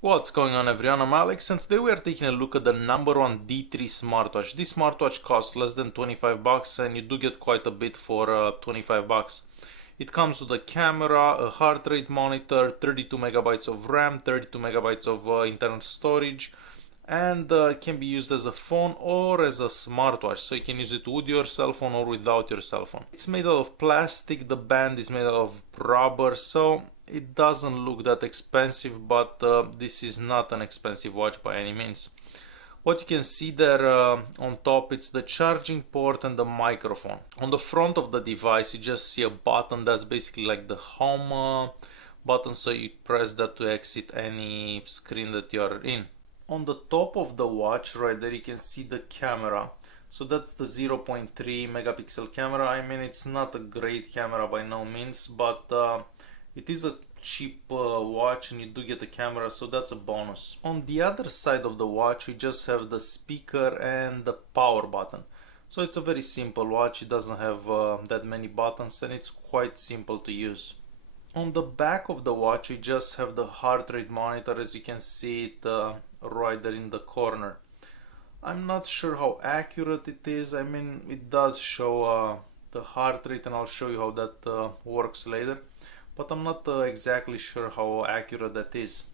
What's going on, everyone? I'm Alex, and today we are taking a look at the number one D3 smartwatch. This smartwatch costs less than 25 bucks, and you do get quite a bit for 25 bucks. It comes with a camera, a heart rate monitor, 32 megabytes of RAM, 32 megabytes of internal storage, and can be used as a phone or as a smartwatch. So you can use it with your cell phone or without your cell phone. It's made out of plastic, the band is made out of rubber, so it doesn't look that expensive, but this is not an expensive watch by any means. What you can see there on top, it's the charging port and the microphone. On the front of the device you just see a button that's basically like the home button, so you press that to exit any screen that you are in. On the top of the watch right there you can see the camera. So that's the 0.3 megapixel camera. I mean, it's not a great camera by no means, but it is a cheap watch and you do get a camera, so that's a bonus. On the other side of the watch you just have the speaker and the power button. So it's a very simple watch, it doesn't have that many buttons and it's quite simple to use. On the back of the watch you just have the heart rate monitor, as you can see it right there in the corner. I'm not sure how accurate it is. I mean, it does show the heart rate, and I'll show you how that works later, but I'm not exactly sure how accurate that is.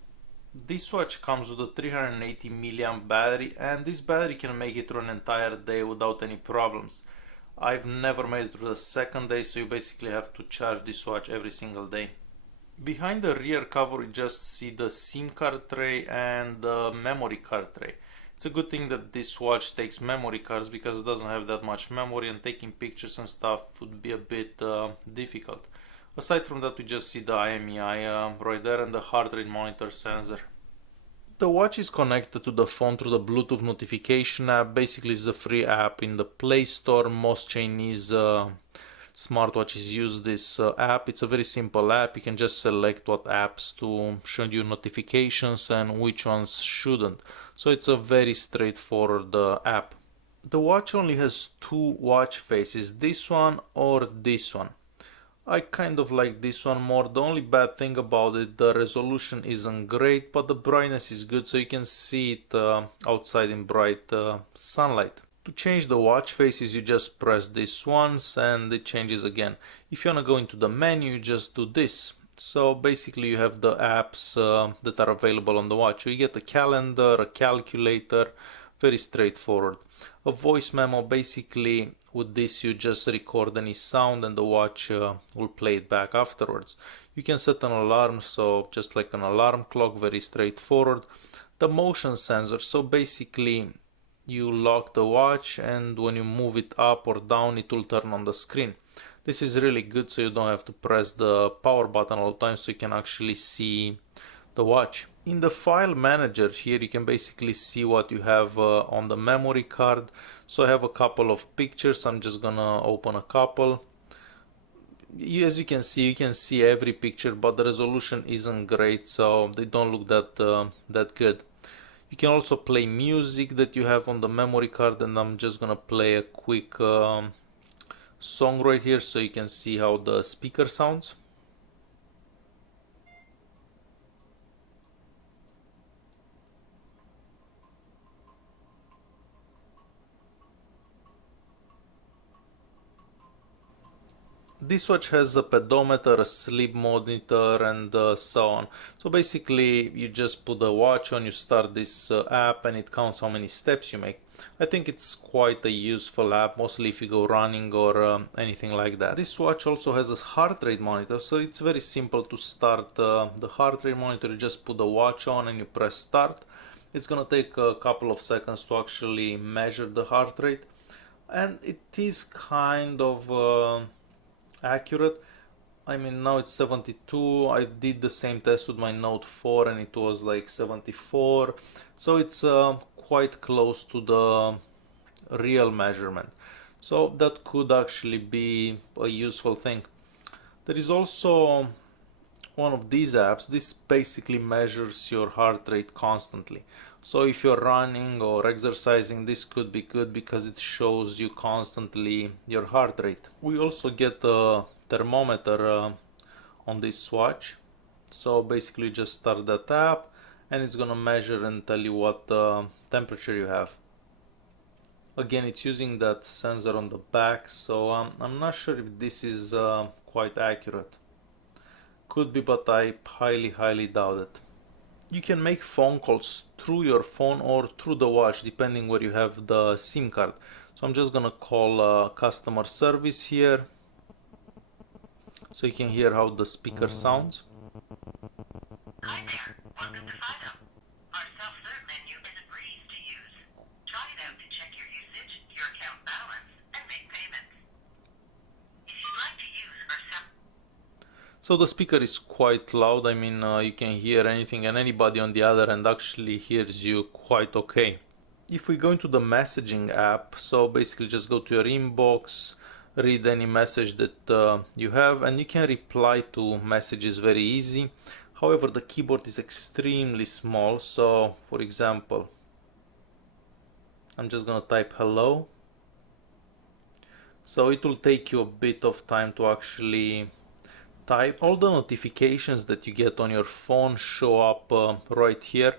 This watch comes with a 380 milliamp battery, and this battery can make it through an entire day without any problems. I've never made it through the second day, so you basically have to charge this watch every single day. Behind the rear cover you just see the SIM card tray and the memory card tray. It's a good thing that this watch takes memory cards because it doesn't have that much memory, and taking pictures and stuff would be a bit difficult. Aside from that, we just see the IMEI right there and the heart rate monitor sensor. The watch is connected to the phone through the Bluetooth notification app. Basically, it's a free app in the Play Store. Most Chinese smartwatches use this app. It's a very simple app. You can just select what apps to show you notifications and which ones shouldn't. So it's a very straightforward app. The watch only has two watch faces, this one or this one. I kind of like this one more. The only bad thing about it, the resolution isn't great, but the brightness is good, so you can see it outside in bright sunlight. To change the watch faces you just press this once and it changes again. If you want to go into the menu you just do this. So basically you have the apps that are available on the watch. You get a calendar, a calculator, very straightforward. A voice memo, basically with this you just record any sound and the watch will play it back afterwards. You can set an alarm, so just like an alarm clock, very straightforward. The motion sensor, so basically you lock the watch and when you move it up or down it will turn on the screen. This is really good, so you don't have to press the power button all the time, so you can actually see the watch. In the file manager here you can basically see what you have on the memory card. So I have a couple of pictures, I'm just gonna open a couple. As you can see every picture, but the resolution isn't great, so they don't look that good. You can also play music that you have on the memory card, and I'm just gonna play a quick song right here so you can see how the speaker sounds. This watch has a pedometer, a sleep monitor, and so on. So basically you just put the watch on, you start this app and it counts how many steps you make. I think it's quite a useful app, mostly if you go running or anything like that. This watch also has a heart rate monitor, so it's very simple to start the heart rate monitor. You just put the watch on and you press start. It's gonna take a couple of seconds to actually measure the heart rate, and it is kind of accurate. I mean, now it's 72. I did the same test with my Note 4 and it was like 74, so it's quite close to the real measurement, so that could actually be a useful thing. There is also one of these apps. This basically measures your heart rate constantly. So if you're running or exercising, this could be good because it shows you constantly your heart rate. We also get a thermometer on this watch. So basically just start that app and it's gonna measure and tell you what temperature you have. Again, it's using that sensor on the back, so I'm not sure if this is quite accurate. Could be, but I highly doubt it. You can make phone calls through your phone or through the watch, depending where you have the SIM card. So I'm just gonna call customer service here, so you can hear how the speaker sounds. Hi there, welcome to Fido. Our self-serve menu is a breeze to use. Try it out to check your usage, your account balance, and make payments. If you'd like to use our So the speaker is quite loud. I mean, you can hear anything, and anybody on the other end actually hears you quite okay. If we go into the messaging app, so basically just go to your inbox, read any message that you have, and you can reply to messages very easy. However, the keyboard is extremely small, so for example, I'm just gonna type hello. So it will take you a bit of time to actually type. All the notifications that you get on your phone show up right here.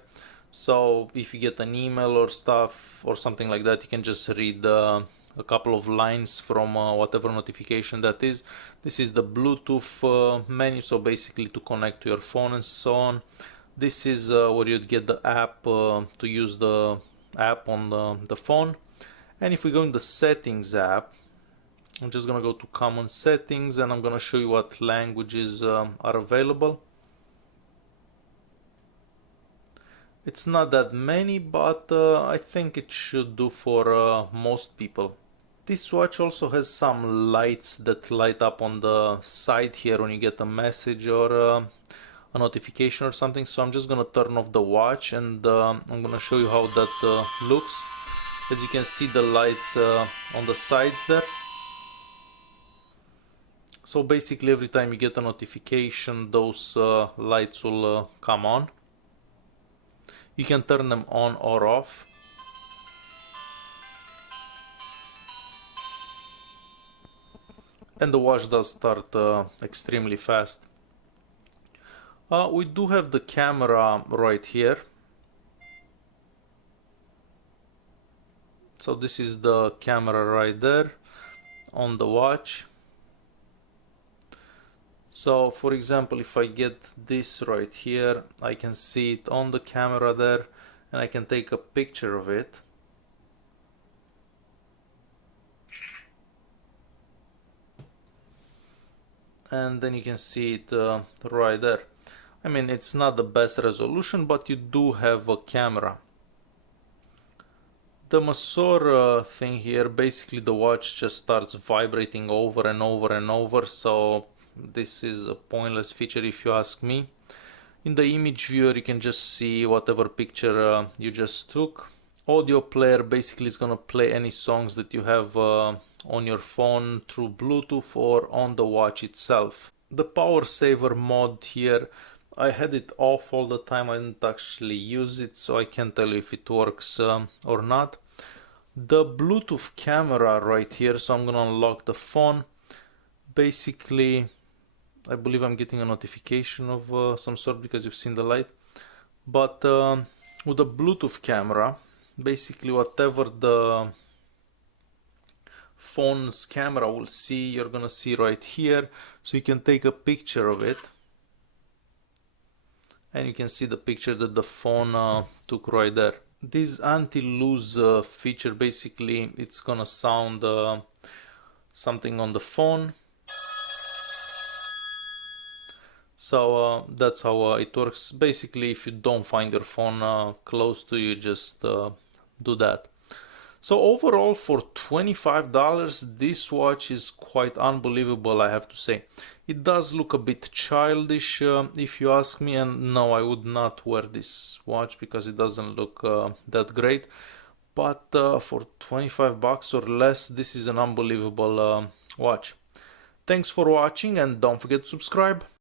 So if you get an email or stuff or something like that, you can just read a couple of lines from whatever notification that is. This is the Bluetooth menu, so basically to connect to your phone and so on. This is where you'd get the app to use the app on the phone. And if we go in the settings app, I'm just gonna go to common settings, and I'm gonna show you what languages are available. It's not that many, but I think it should do for most people. This watch also has some lights that light up on the side here when you get a message or a notification or something. So I'm just gonna turn off the watch, and I'm gonna show you how that looks. As you can see, the lights on the sides there. So basically every time you get a notification, those lights will come on. You can turn them on or off. And the watch does start extremely fast. We do have the camera right here. So this is the camera right there on the watch. So for example, if I get this right here, I can see it on the camera there, and I can take a picture of it. And then you can see it right there. I mean, it's not the best resolution, but you do have a camera. The Masor thing here, basically the watch just starts vibrating over and over and over, so this is a pointless feature if you ask me. In the image viewer, you can just see whatever picture you just took. Audio player basically is gonna play any songs that you have on your phone through Bluetooth or on the watch itself. The power saver mode here, I had it off all the time. I didn't actually use it, so I can't tell you if it works or not. The Bluetooth camera right here, so I'm gonna unlock the phone. Basically, I believe I'm getting a notification of some sort because you've seen the light. But with the Bluetooth camera, basically whatever the phone's camera will see, you're gonna see right here. So you can take a picture of it, and you can see the picture that the phone took right there. This anti-lose feature, basically it's gonna sound something on the phone. So that's how it works. Basically, if you don't find your phone close to you, just do that. So overall, for $25, this watch is quite unbelievable, I have to say. It does look a bit childish, if you ask me, and no, I would not wear this watch because it doesn't look that great. But for $25 or less, this is an unbelievable watch. Thanks for watching, and don't forget to subscribe.